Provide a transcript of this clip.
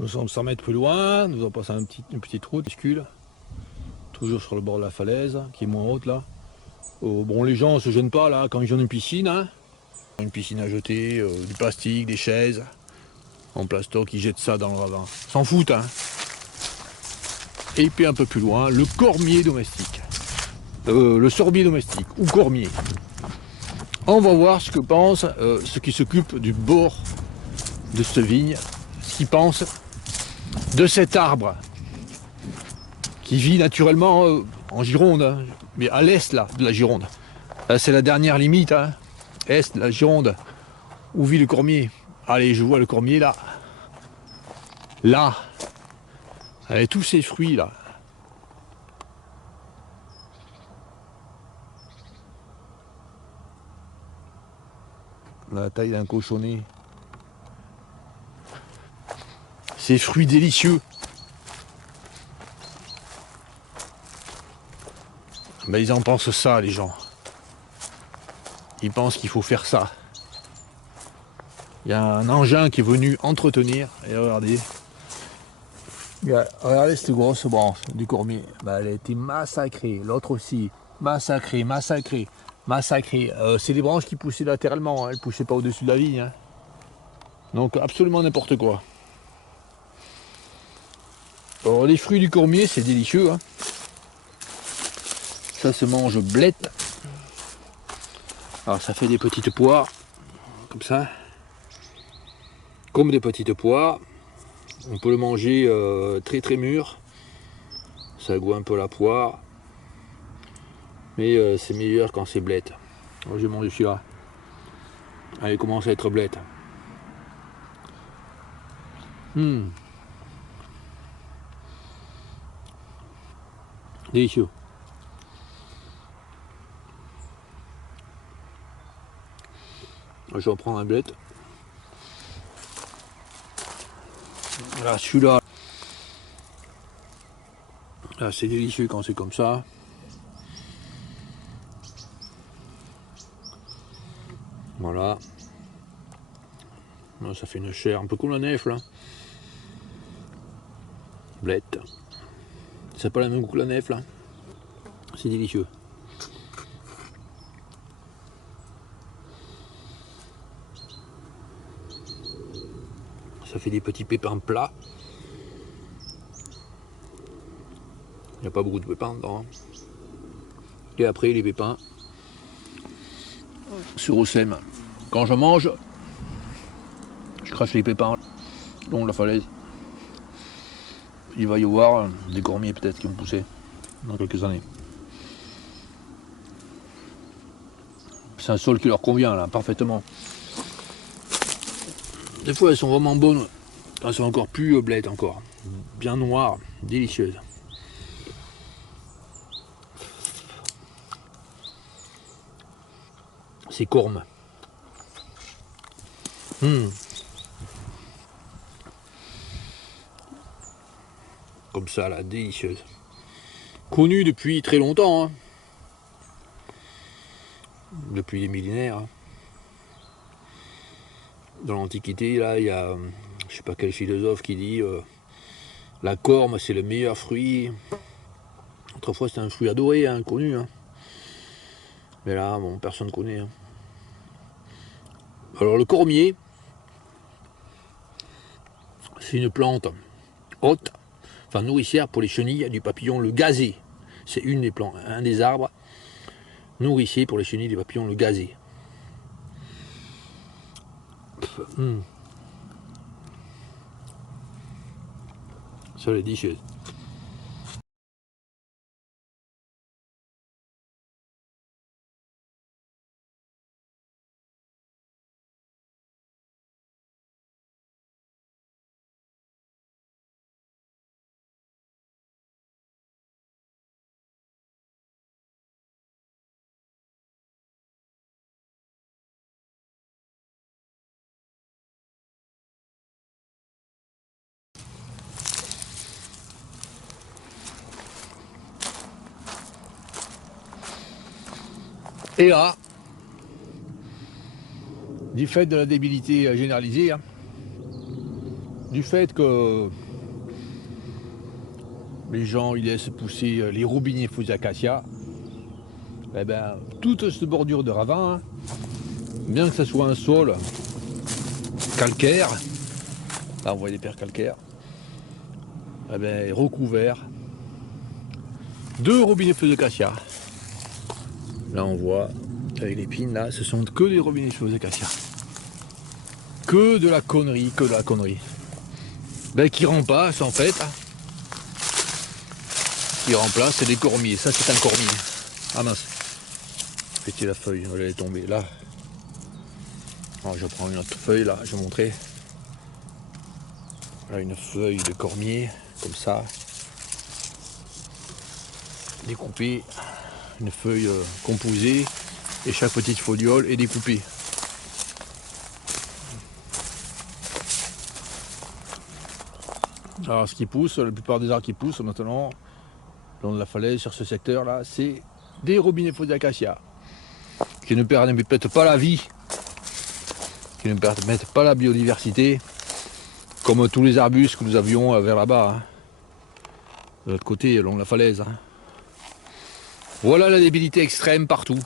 Nous sommes 100 mètres plus loin, nous avons passé une petite route, toujours sur le bord de la falaise, qui est moins haute là. Bon, les gens ne se gênent pas là quand ils ont une piscine, hein. Une piscine à jeter, du plastique, des chaises en plastoc, ils jettent ça dans le ravin. S'en foutent, hein. Et puis un peu plus loin, le cormier domestique. Le sorbier domestique, ou cormier. On va voir ce que pensent ceux qui s'occupent du bord de cette vigne, ce qu'ils pensent de cet arbre qui vit naturellement en Gironde, hein, mais à l'est là, de la Gironde. Là, c'est la dernière limite, hein, est de la Gironde, où vit le cormier. Allez, je vois le cormier là. Là, avec tous ces fruits là. La taille d'un cochonnet. Ces fruits délicieux. Ben, ils en pensent ça, les gens. Ils pensent qu'il faut faire ça. Il y a un engin qui est venu entretenir. Et regardez. Regardez cette grosse branche du cormier. Ben, elle a été massacrée. L'autre aussi. Massacrée, massacrée, massacrée. C'est des branches qui poussaient latéralement. Hein. Elles ne poussaient pas au-dessus de la vigne. Hein. Donc absolument n'importe quoi. Alors, les fruits du cormier, c'est délicieux. Hein. Ça se mange blette. Alors ça fait des petites poires. Comme ça. Comme des petites poires. On peut le manger très très mûr. Ça goûte un peu la poire. Mais c'est meilleur quand c'est blette. Alors, je mange celui-là. Elle commence à être blette. Délicieux. Je vais en prendre un blette. Là, celui-là. Là, c'est délicieux quand c'est comme ça. Voilà. Là, ça fait une chair un peu comme la nef là. Blette. C'est pas la même goût que la nef là. C'est délicieux. Ça fait des petits pépins plats. Il n'y a pas beaucoup de pépins dedans. Et après les pépins sur au sème. Quand je mange, je crache les pépins le long de la falaise. Il va y avoir des cormiers peut-être qui vont pousser dans quelques années. C'est un sol qui leur convient là, parfaitement. Des fois elles sont vraiment bonnes. Elles sont encore plus blettes encore. Bien noires, délicieuses. C'est corme. Comme ça là, délicieuse. Connue depuis très longtemps. Hein. Depuis des millénaires. Hein. Dans l'Antiquité, là, il y a, je sais pas quel philosophe qui dit la corme c'est le meilleur fruit. Autrefois c'était un fruit adoré, hein, connu. Hein. Mais là, bon, personne ne connaît. Hein. Alors le cormier, c'est une plante haute, enfin nourricière pour les chenilles du papillon le gazé. C'est une des plantes, un des arbres nourriciers pour les chenilles du papillon le gazé. Ça les dit. Et là, du fait de la débilité généralisée, hein, du fait que les gens ils laissent pousser les robinets faux acacias, eh ben, toute cette bordure de ravin, hein, bien que ce soit un sol calcaire, là on voit des pierres calcaires, eh ben, est recouvert de robinets faux acacias. Là on voit avec les pines là, ce sont que des robinets faux acacias. Que de la connerie, que de la connerie. Ben, qui remplace en fait, qui remplace, c'est des cormiers. Ça c'est un cormier. Ah mince, péter la feuille, elle est tombée là. Alors, je prends une autre feuille là, je vais montrer. Là une feuille de cormier, comme ça. Découpée, une feuille composée, et chaque petite foliole est découpée. Alors ce qui pousse, la plupart des arbres qui poussent maintenant, le long de la falaise, sur ce secteur là, c'est des robinets faux d'acacia, qui ne permettent pas la vie, qui ne permettent pas la biodiversité, comme tous les arbustes que nous avions vers là-bas, hein, de l'autre côté, le long de la falaise. Hein. Voilà la débilité extrême partout.